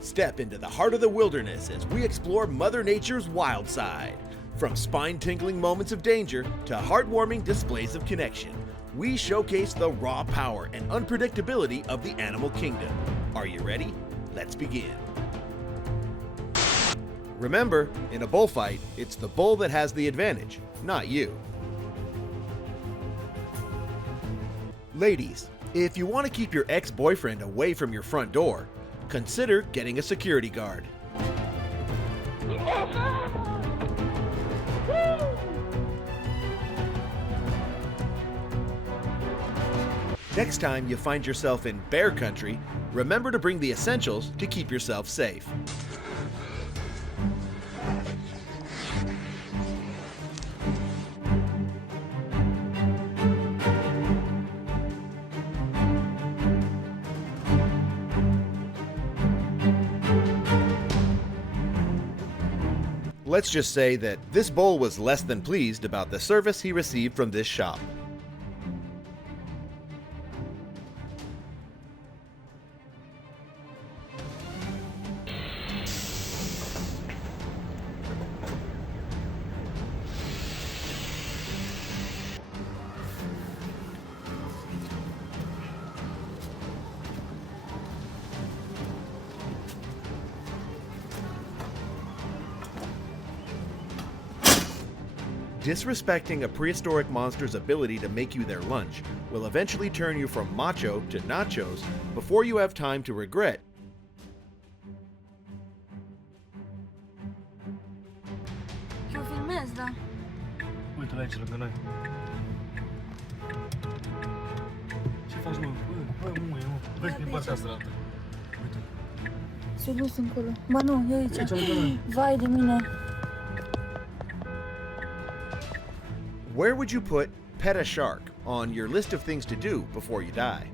Step into the heart of the wilderness as we explore Mother Nature's wild side. From spine-tingling moments of danger to heartwarming displays of connection, we showcase the raw power and unpredictability of the animal kingdom. Are you ready? Let's begin. Remember, in a bullfight, it's the bull that has the advantage, not you. Ladies, if you want to keep your ex-boyfriend away from your front door, consider getting a security guard. Next time you find yourself in bear country, remember to bring the essentials to keep yourself safe. Let's just say that this bull was less than pleased about the service he received from this shop. Disrespecting a prehistoric monster's ability to make you their lunch will eventually turn you from macho to nachos before you have time to regret. Eu filmez, da. Uite-l aici lângă noi. Ce faci, mă? Bă, mă, vezi din partea asta. Uite. S-a dus încolo. Ba nu, e aici. Aici lângă noi. Vai de mine. Where would you put pet a shark on your list of things to do before you die?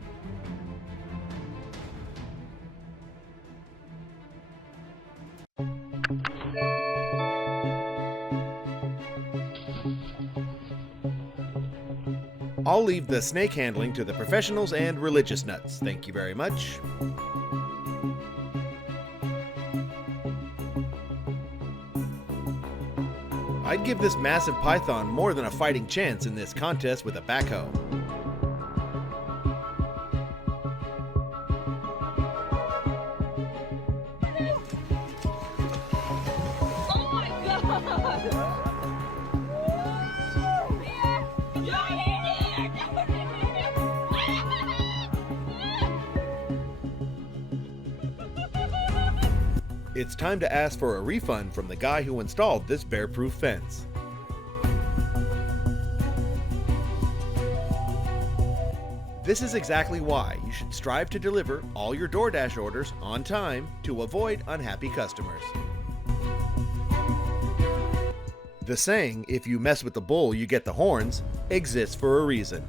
I'll leave the snake handling to the professionals and religious nuts. Thank you very much. I'd give this massive python more than a fighting chance in this contest with a backhoe. Oh my god! It's time to ask for a refund from the guy who installed this bear-proof fence. This is exactly why you should strive to deliver all your DoorDash orders on time to avoid unhappy customers. The saying, "If you mess with the bull, you get the horns," exists for a reason.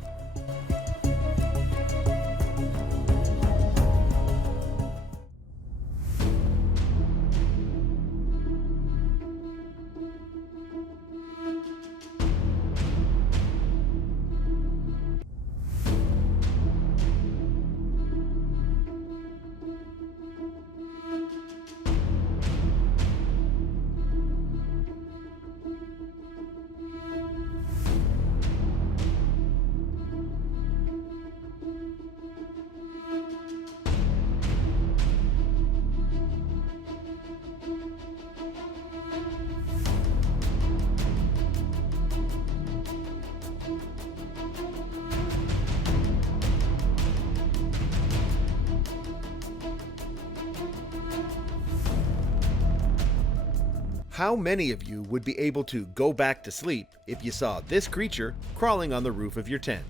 How many of you would be able to go back to sleep if you saw this creature crawling on the roof of your tent?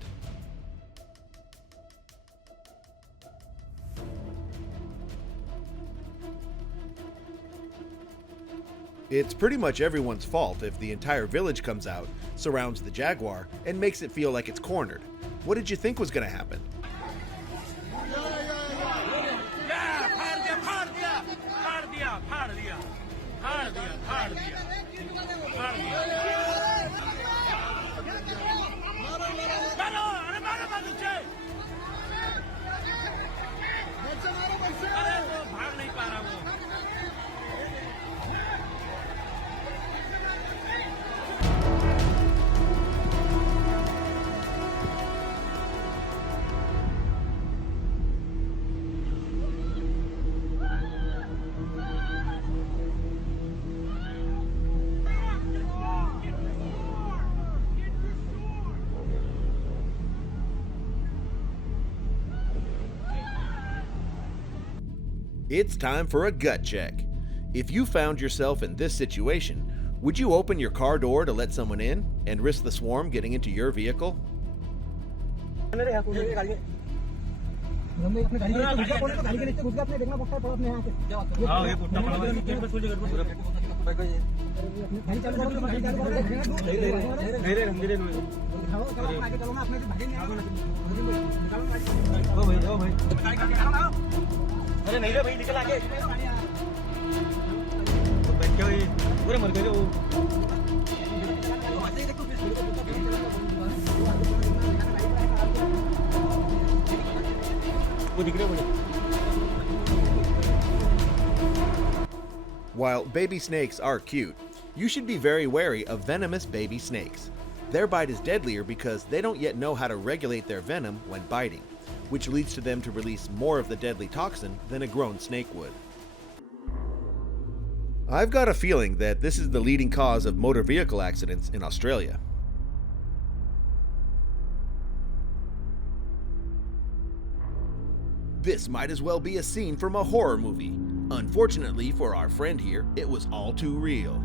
It's pretty much everyone's fault if the entire village comes out, surrounds the jaguar, and makes it feel like it's cornered. What did you think was going to happen? It's time for a gut check. If you found yourself in this situation, would you open your car door to let someone in and risk the swarm getting into your vehicle? अरे नहीं रे भाई निकल आगे बैठ के पूरे मर गए वो दिख रहे मुझे. While baby snakes are cute, you should be very wary of venomous baby snakes. Their bite is deadlier because they don't yet know how to regulate their venom when biting, which leads to them to release more of the deadly toxin than a grown snake would. I've got a feeling that this is the leading cause of motor vehicle accidents in Australia. This might as well be a scene from a horror movie. Unfortunately for our friend here, it was all too real.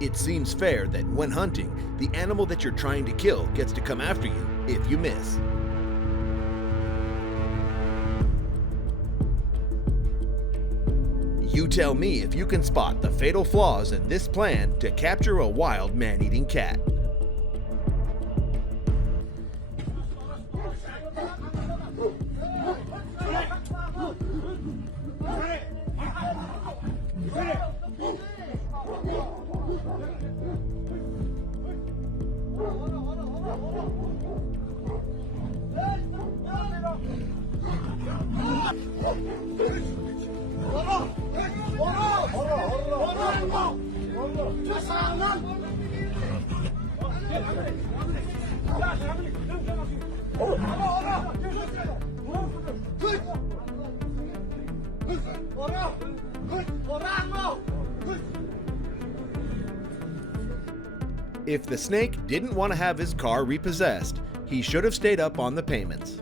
It seems fair that when hunting, the animal that you're trying to kill gets to come after you if you miss. You tell me if you can spot the fatal flaws in this plan to capture a wild man-eating cat. If the snake didn't want to have his car repossessed, he should have stayed up on the payments.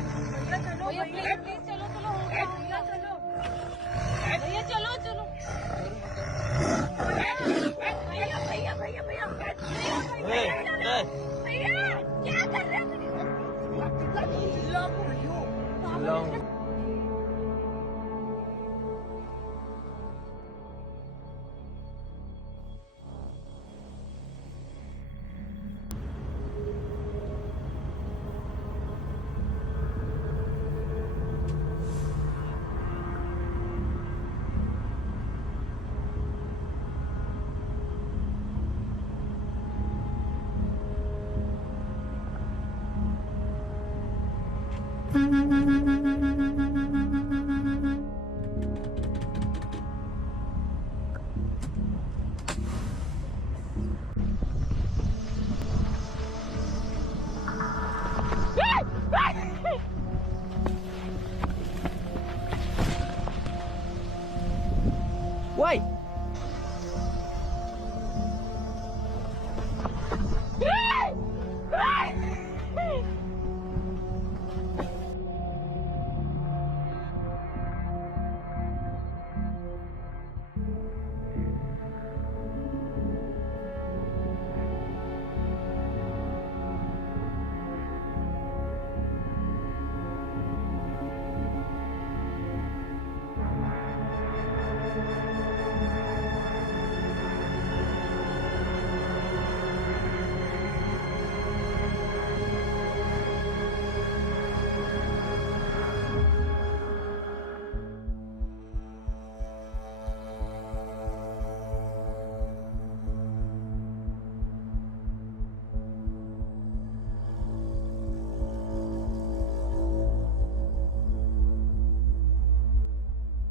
भैया please please चलो चलो हो गया भैया चलो भैया चलो चलो भैया भैया भैया भैया भैया भैया क्या कर रहे हो Wait!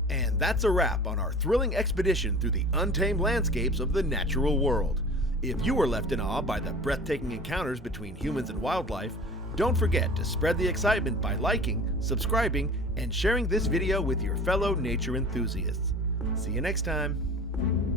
And that's a wrap on our thrilling expedition through the untamed landscapes of the natural world. If you were left in awe by the breathtaking encounters between humans and wildlife, don't forget to spread the excitement by liking, subscribing, and sharing this video with your fellow nature enthusiasts. See you next time.